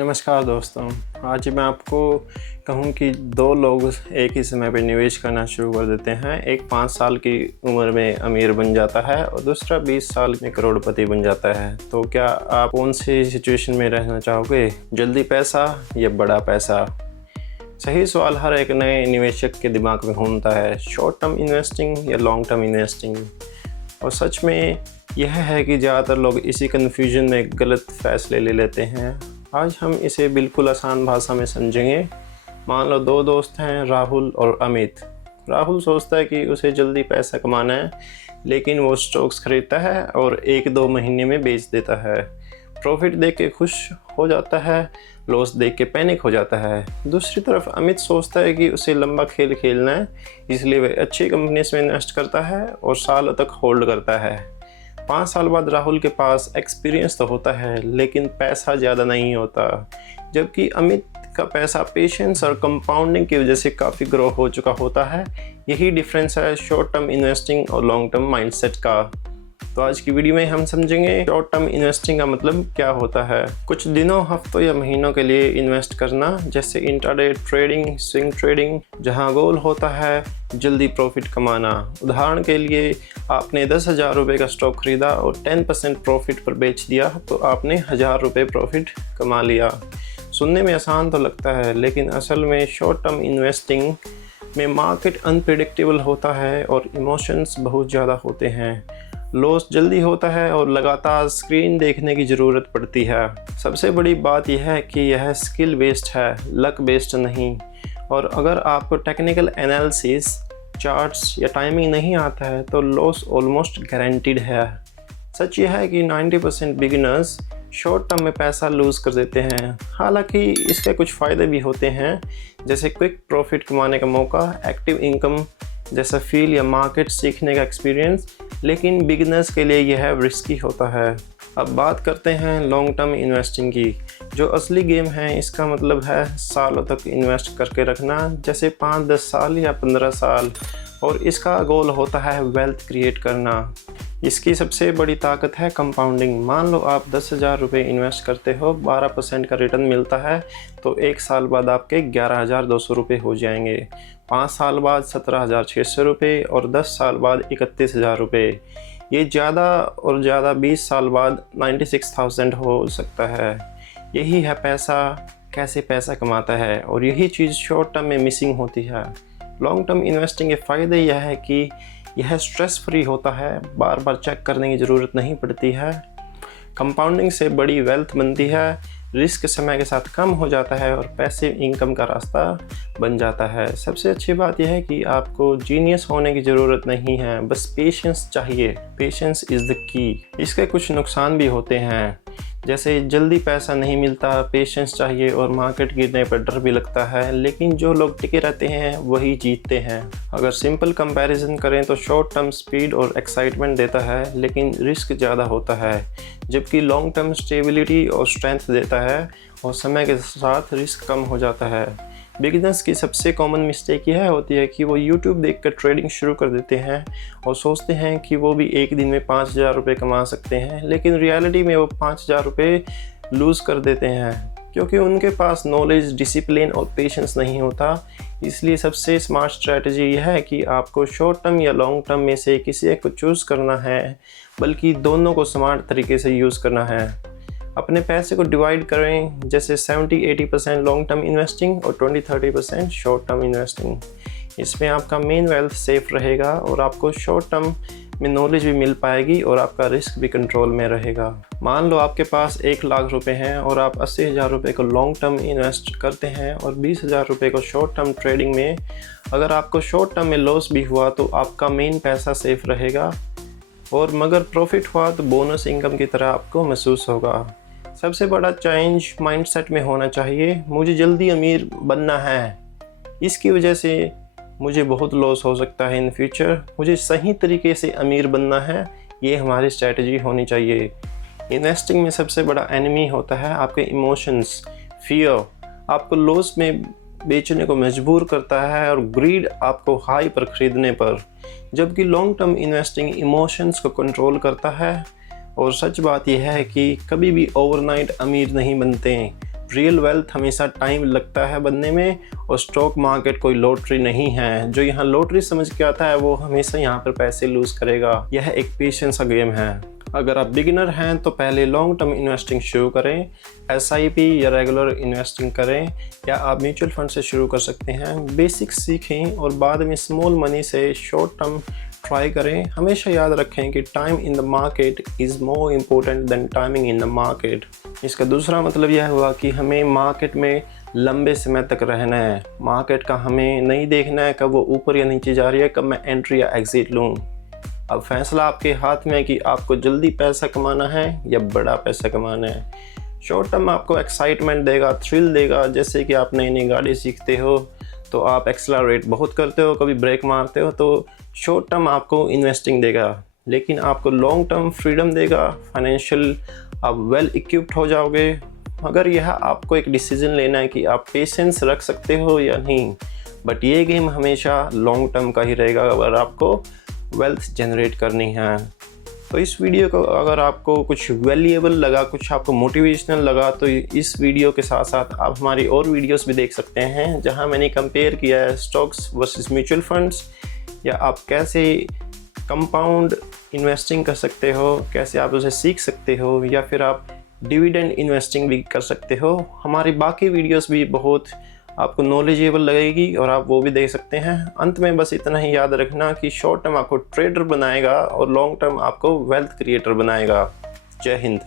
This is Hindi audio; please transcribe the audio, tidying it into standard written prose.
नमस्कार दोस्तों। आज मैं आपको कहूँ कि दो लोग एक ही समय पर निवेश करना शुरू कर देते हैं। एक 5 साल की उम्र में अमीर बन जाता है और दूसरा 20 साल में करोड़पति बन जाता है। तो क्या आप कौन सी सिचुएशन में रहना चाहोगे, जल्दी पैसा या बड़ा पैसा? सही सवाल हर एक नए निवेशक के दिमाग में घूमता है, शॉर्ट टर्म इन्वेस्टिंग या लॉन्ग टर्म इन्वेस्टिंग। और सच में यह है कि ज़्यादातर लोग इसी कन्फ्यूजन में गलत फैसले ले लेते हैं। आज हम इसे बिल्कुल आसान भाषा में समझेंगे। मान लो दो दोस्त हैं, राहुल और अमित। राहुल सोचता है कि उसे जल्दी पैसा कमाना है, लेकिन वो स्टॉक्स खरीदता है और 1-2 महीने में बेच देता है। प्रॉफिट देख के खुश हो जाता है, लॉस देख के पैनिक हो जाता है। दूसरी तरफ अमित सोचता है कि उसे लंबा खेल खेलना है, इसलिए वह अच्छी कंपनीज में इन्वेस्ट करता है और सालों तक होल्ड करता है। 5 साल बाद राहुल के पास एक्सपीरियंस तो होता है, लेकिन पैसा ज़्यादा नहीं होता, जबकि अमित का पैसा पेशेंस और कंपाउंडिंग की वजह से काफ़ी ग्रो हो चुका होता है। यही डिफरेंस है शॉर्ट टर्म इन्वेस्टिंग और लॉन्ग टर्म माइंडसेट का। तो आज की वीडियो में हम समझेंगे शॉर्ट टर्म इन्वेस्टिंग का मतलब क्या होता है। कुछ दिनों, हफ्तों या महीनों के लिए इन्वेस्ट करना, जैसे इंट्राडे ट्रेडिंग, स्विंग ट्रेडिंग, जहां गोल होता है जल्दी प्रॉफिट कमाना। उदाहरण के लिए आपने 10,000 रुपये का स्टॉक खरीदा और 10% प्रॉफिट पर बेच दिया, तो आपने 1,000 रुपये प्रॉफिट कमा लिया। सुनने में आसान तो लगता है, लेकिन असल में शॉर्ट टर्म इन्वेस्टिंग में मार्केट अनप्रिडिक्टेबल होता है और इमोशंस बहुत ज़्यादा होते हैं। लॉस जल्दी होता है और लगातार स्क्रीन देखने की ज़रूरत पड़ती है। सबसे बड़ी बात यह है कि यह स्किल बेस्ड है, लक बेस्ड नहीं। और अगर आपको टेक्निकल एनालिसिस, चार्ट्स या टाइमिंग नहीं आता है तो लॉस ऑलमोस्ट गारंटीड है। सच यह है कि 90% बिगिनर्स शॉर्ट टर्म में पैसा लूज़ कर देते हैं। हालांकि इसके कुछ फ़ायदे भी होते हैं, जैसे क्विक प्रॉफिट कमाने का मौका, एक्टिव इनकम जैसा फील या मार्केट सीखने का एक्सपीरियंस, लेकिन बिगिनर्स के लिए यह रिस्की होता है। अब बात करते हैं लॉन्ग टर्म इन्वेस्टिंग की, जो असली गेम है। इसका मतलब है सालों तक इन्वेस्ट करके रखना, जैसे 5-10 साल या 15 साल, और इसका गोल होता है वेल्थ क्रिएट करना। इसकी सबसे बड़ी ताकत है कंपाउंडिंग। मान लो आप 10,000 रुपये इन्वेस्ट करते हो, 12% का रिटर्न मिलता है, तो 1 साल बाद आपके 11,200 रुपये हो जाएंगे, 5 साल बाद 17,600 रुपये और 10 साल बाद 31,000 रुपये। ये ज़्यादा और ज़्यादा 20 साल बाद 96,000 हो सकता है। यही है पैसा, कैसे पैसा कमाता है, और यही चीज़ शॉर्ट टर्म में मिसिंग होती है। लॉन्ग टर्म इन्वेस्टिंग के फ़ायदे यह है कि यह स्ट्रेस फ्री होता है, बार बार चेक करने की ज़रूरत नहीं पड़ती है। कंपाउंडिंग से बड़ी वेल्थ बनती है, रिस्क समय के साथ कम हो जाता है और पैसिव इनकम का रास्ता बन जाता है। सबसे अच्छी बात यह है कि आपको जीनियस होने की ज़रूरत नहीं है, बस पेशेंस चाहिए। Patience is the key. इसके कुछ नुकसान भी होते हैं, जैसे जल्दी पैसा नहीं मिलता, पेशेंस चाहिए और मार्केट गिरने पर डर भी लगता है, लेकिन जो लोग टिके रहते हैं वही जीतते हैं। अगर सिंपल कंपैरिजन करें तो शॉर्ट टर्म स्पीड और एक्साइटमेंट देता है, लेकिन रिस्क ज़्यादा होता है, जबकि लॉन्ग टर्म स्टेबिलिटी और स्ट्रेंथ देता है और समय के साथ रिस्क कम हो जाता है। बिगिनर्स की सबसे कॉमन मिस्टेक यह होती है कि वो YouTube देखकर ट्रेडिंग शुरू कर देते हैं और सोचते हैं कि वो भी एक दिन में 5,000 रुपये कमा सकते हैं, लेकिन रियलिटी में वो 5,000 रुपये लूज़ कर देते हैं, क्योंकि उनके पास नॉलेज, डिसिप्लिन और पेशेंस नहीं होता। इसलिए सबसे स्मार्ट स्ट्रैटेजी यह है कि आपको शॉर्ट टर्म या लॉन्ग टर्म में से किसी एक को चूज़ करना है, बल्कि दोनों को स्मार्ट तरीके से यूज़ करना है। अपने पैसे को डिवाइड करें, जैसे 70-80% लॉन्ग टर्म इन्वेस्टिंग और 20-30% शॉर्ट टर्म इन्वेस्टिंग। इसमें आपका मेन वेल्थ सेफ रहेगा और आपको शॉर्ट टर्म में नॉलेज भी मिल पाएगी और आपका रिस्क भी कंट्रोल में रहेगा। मान लो आपके पास 1 लाख रुपए हैं और आप 80,000 रुपये को लॉन्ग टर्म इन्वेस्ट करते हैं और 20,000 रुपये को शॉर्ट टर्म ट्रेडिंग में। अगर आपको शॉर्ट टर्म में लॉस भी हुआ तो आपका मेन पैसा सेफ रहेगा, और मगर प्रॉफिट हुआ तो बोनस इनकम की तरह आपको महसूस होगा। सबसे बड़ा चेंज माइंडसेट में होना चाहिए। मुझे जल्दी अमीर बनना है, इसकी वजह से मुझे बहुत लॉस हो सकता है इन फ्यूचर। मुझे सही तरीके से अमीर बनना है, ये हमारी स्ट्रैटेजी होनी चाहिए। इन्वेस्टिंग में सबसे बड़ा एनिमी होता है आपके इमोशंस, फियर आपको लॉस में बेचने को मजबूर करता है और ग्रीड आपको हाई पर खरीदने पर, जबकि लॉन्ग टर्म इन्वेस्टिंग इमोशंस को कंट्रोल करता है। और सच बात यह है कि कभी भी ओवरनाइट अमीर नहीं बनते, रियल वेल्थ हमेशा टाइम लगता है बनने में, और स्टॉक मार्केट कोई लॉटरी नहीं है। जो यहाँ लॉटरी समझ के आता है वो हमेशा यहाँ पर पैसे लूज करेगा। यह एक पेशेंस का गेम है। अगर आप बिगिनर हैं तो पहले लॉन्ग टर्म इन्वेस्टिंग शुरू करें, SIP या रेगुलर इन्वेस्टिंग करें, या आप म्यूचुअल फंड से शुरू कर सकते हैं। बेसिक सीखें और बाद में स्मॉल मनी से शॉर्ट टर्म ट्राई करें। हमेशा याद रखें कि time in the market is more important then timing in the market. इसका दूसरा मतलब यह हुआ कि हमें मार्केट में लंबे समय तक रहना है। मार्केट का हमें नहीं देखना है कब वो ऊपर या नीचे जा रही है, कब मैं एंट्री या एग्जिट लूँ। अब फैसला आपके हाथ में है कि आपको जल्दी पैसा कमाना है या बड़ा पैसा कमाना है। शॉर्ट टर्म आपको एक्साइटमेंट देगा, थ्रिल देगा। जैसे कि आप नई नई गाड़ी सीखते हो तो आप एक्सेलरेट बहुत करते हो, कभी ब्रेक मारते हो, तो शॉर्ट टर्म आपको इन्वेस्टिंग देगा। लेकिन आपको लॉन्ग टर्म फ्रीडम देगा, फाइनेंशियल आप वेल इक्विप्ड हो जाओगे। मगर यह आपको एक डिसीजन लेना है कि आप पेशेंस रख सकते हो या नहीं। बट ये गेम हमेशा लॉन्ग टर्म का ही रहेगा अगर आपको वेल्थ जनरेट करनी है। तो इस वीडियो को अगर आपको कुछ वैल्यूएबल लगा, कुछ आपको मोटिवेशनल लगा, तो इस वीडियो के साथ साथ आप हमारी और वीडियोस भी देख सकते हैं जहां मैंने कंपेयर किया है स्टॉक्स वर्सेस म्यूचुअल फंड्स, या आप कैसे कंपाउंड इन्वेस्टिंग कर सकते हो, कैसे आप उसे सीख सकते हो, या फिर आप डिविडेंड इन्वेस्टिंग भी कर सकते हो। हमारी बाकी वीडियोस भी बहुत आपको नॉलेजेबल लगेगी और आप वो भी देख सकते हैं। अंत में बस इतना ही याद रखना कि शॉर्ट टर्म आपको ट्रेडर बनाएगा और लॉन्ग टर्म आपको वेल्थ क्रिएटर बनाएगा। जय हिंद।